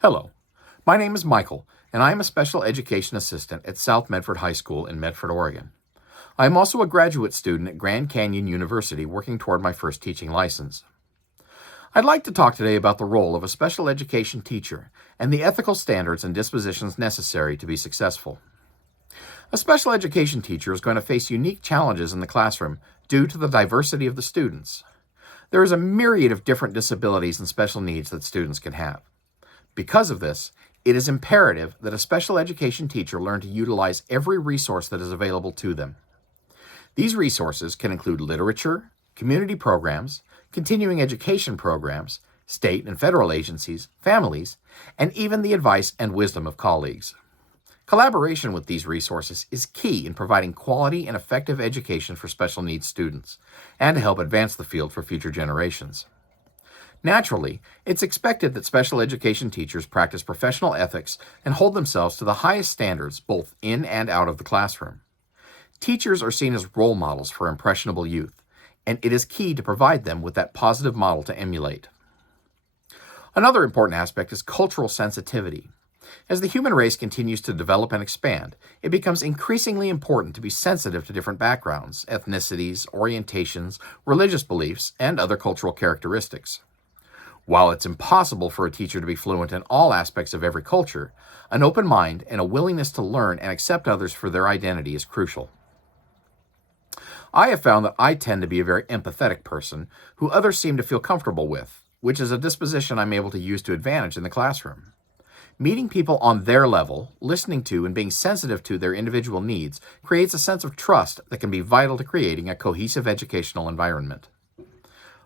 Hello, my name is Michael, and I am a special education assistant at South Medford High School in Medford, Oregon. I am also a graduate student at Grand Canyon University working toward my first teaching license. I'd like to talk today about the role of a special education teacher and the ethical standards and dispositions necessary to be successful. A special education teacher is going to face unique challenges in the classroom due to the diversity of the students. There is a myriad of different disabilities and special needs that students can have. Because of this, it is imperative that a special education teacher learn to utilize every resource that is available to them. These resources can include literature, community programs, continuing education programs, state and federal agencies, families, and even the advice and wisdom of colleagues. Collaboration with these resources is key in providing quality and effective education for special needs students, and to help advance the field for future generations. Naturally, it's expected that special education teachers practice professional ethics and hold themselves to the highest standards both in and out of the classroom. Teachers are seen as role models for impressionable youth, and it is key to provide them with that positive model to emulate. Another important aspect is cultural sensitivity. As the human race continues to develop and expand, it becomes increasingly important to be sensitive to different backgrounds, ethnicities, orientations, religious beliefs, and other cultural characteristics. While it's impossible for a teacher to be fluent in all aspects of every culture, an open mind and a willingness to learn and accept others for their identity is crucial. I have found that I tend to be a very empathetic person who others seem to feel comfortable with, which is a disposition I'm able to use to advantage in the classroom. Meeting people on their level, listening to and being sensitive to their individual needs creates a sense of trust that can be vital to creating a cohesive educational environment.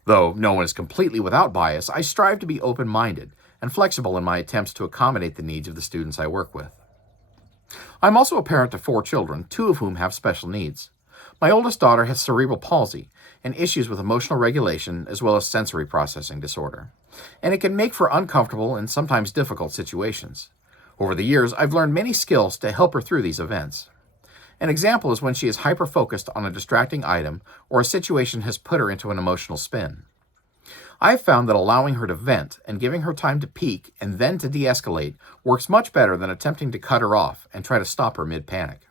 Though no one is completely without bias, I strive to be open-minded and flexible in my attempts to accommodate the needs of the students I work with. I'm also a parent to 4 children, 2 of whom have special needs. My oldest daughter has cerebral palsy and issues with emotional regulation as well as sensory processing disorder, and it can make for uncomfortable and sometimes difficult situations. Over the years, I've learned many skills to help her through these events. An example is when she is hyper-focused on a distracting item or a situation has put her into an emotional spin. I have found that allowing her to vent and giving her time to peak and then to de-escalate works much better than attempting to cut her off and try to stop her mid-panic.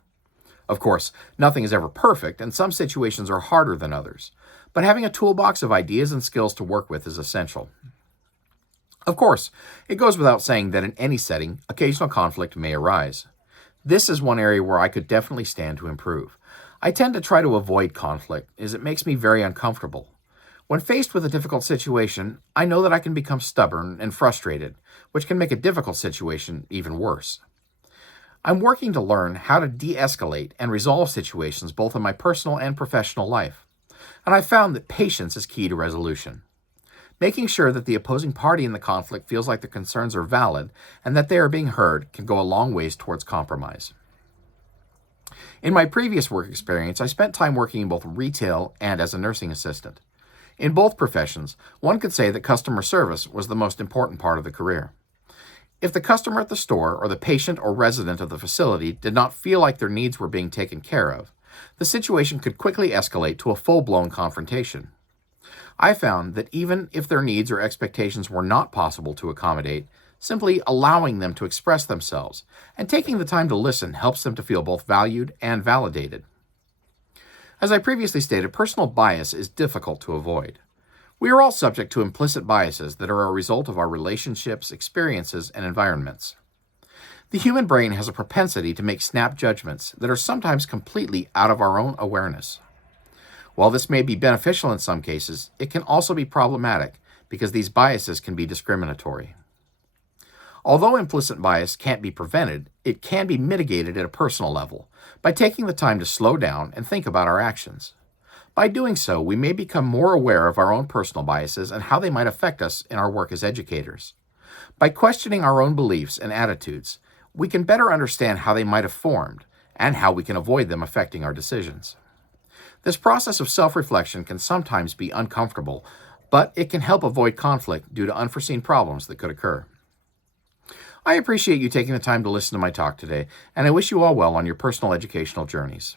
Of course, nothing is ever perfect and some situations are harder than others, but having a toolbox of ideas and skills to work with is essential. Of course, it goes without saying that in any setting, occasional conflict may arise. This is one area where I could definitely stand to improve. I tend to try to avoid conflict, as it makes me very uncomfortable. When faced with a difficult situation, I know that I can become stubborn and frustrated, which can make a difficult situation even worse. I'm working to learn how to de-escalate and resolve situations both in my personal and professional life, and I've found that patience is key to resolution. Making sure that the opposing party in the conflict feels like their concerns are valid and that they are being heard can go a long ways towards compromise. In my previous work experience, I spent time working in both retail and as a nursing assistant. In both professions, one could say that customer service was the most important part of the career. If the customer at the store or the patient or resident of the facility did not feel like their needs were being taken care of, the situation could quickly escalate to a full-blown confrontation. I found that even if their needs or expectations were not possible to accommodate, simply allowing them to express themselves and taking the time to listen helps them to feel both valued and validated. As I previously stated, personal bias is difficult to avoid. We are all subject to implicit biases that are a result of our relationships, experiences, and environments. The human brain has a propensity to make snap judgments that are sometimes completely out of our own awareness. While this may be beneficial in some cases, it can also be problematic because these biases can be discriminatory. Although implicit bias can't be prevented, it can be mitigated at a personal level by taking the time to slow down and think about our actions. By doing so, we may become more aware of our own personal biases and how they might affect us in our work as educators. By questioning our own beliefs and attitudes, we can better understand how they might have formed and how we can avoid them affecting our decisions. This process of self-reflection can sometimes be uncomfortable, but it can help avoid conflict due to unforeseen problems that could occur. I appreciate you taking the time to listen to my talk today, and I wish you all well on your personal educational journeys.